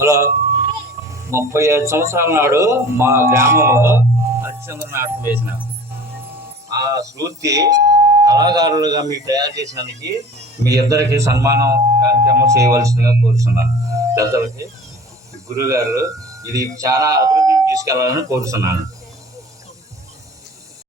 Hello, 35 సంవత్సరాల నాడు మా గ్రామంలో హరిశ్చంద్ర నాటకం వేసిన ఆ స్ఫూర్తి కళాకారులుగా మీకు తయారు చేసినందుకు మీ ఇద్దరికి సన్మానం కార్యక్రమం చేయవలసిందిగా కోరుతున్నాను. పెద్దలకి గురుగారు ఇది చాలా అభివృద్ధికి తీసుకెళ్లాలని కోరుతున్నాను.